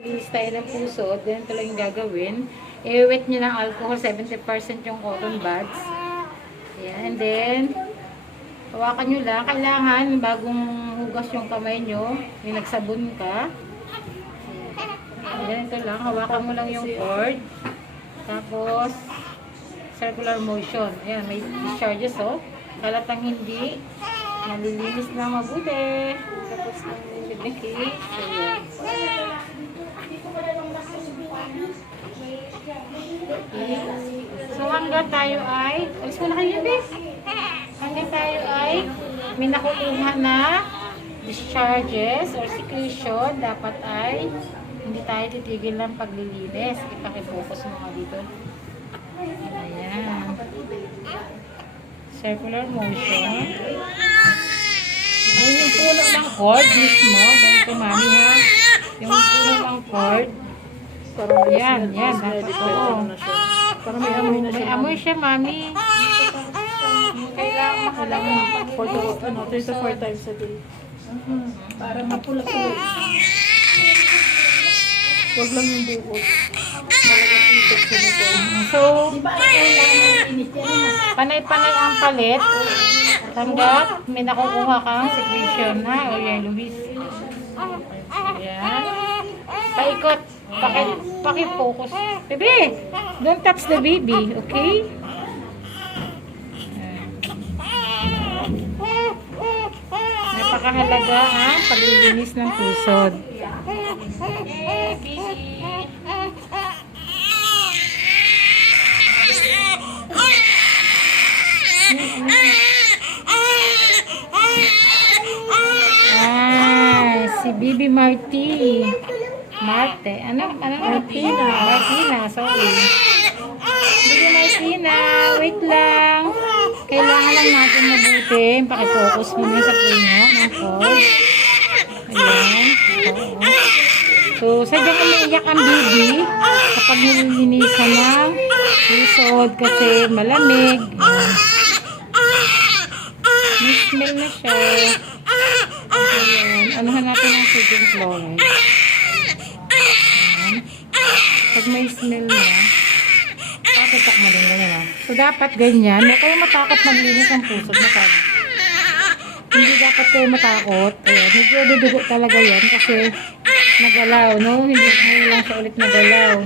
Linis tayo ng puso, ganito lang yung gagawin. I-wet nyo ng alcohol, 70% yung cotton buds. Ayan, and then, hawakan nyo lang. Kailangan, bagong hugas yung kamay nyo, may nagsabon ka. Ayan, ganito lang, hawakan mo lang yung cord. Tapos, circular motion. Ayan, may discharges, oh. Kalatang hindi. Nalilinis na mabuti. Tapos, okay. So, So hanggang tayo ay, alis mo na kayo bes. Hanggang tayo ay may nakukuha na discharges or secretion, dapat ay hindi tayo titigil ng paglilinis. Ipakifocus mo nga dito. Ayan. Circular motion. Ayan yung puno ng cord mismo. Ganito mami ha. Yung puno ng cord. Parang Yan, yan. Ready Dapat, pwede oo. na siya. Parang may amoy na May siya. amoy siya, mami. Kailangan makalaman. For the, ano, 3 to 4 times a day. Para mapula-pula. Huwag lang yung buhok. Talagang infection ito. So, kailangan yan panay-panay ang palit. Tanggap, may nakukuha kang secretion na o yellowish. Ayan. Paikot. Paki, paki-focus. Baby, don't touch the baby, okay? Napakahalaga ang paglilinis ng pusod. Ay, si Bibi Marti. Marte. Ano? Ano? Martina. Martina, sorry. Bibi Martina, wait lang. Kailangan lang natin mabuti. Pakifocus muna sa puno ng cord. Ayan. Oo. So, sadyang umiiyak ang bibi kapag nililinisan ng pusod kasi malamig. Ayan. May smell na siya. Ayan. Anuhan natin ang sodium chloride. Pag may smell na, pakitak mo din ganyan ah. So, dapat ganyan. Huwag kayo matakot maglinis ng puso. Matakot. Hindi dapat kayo matakot. Ayan. Medyo dudugo talaga yan kasi nagalaw, no? Hindi, hindi lang siya ulit nagalaw.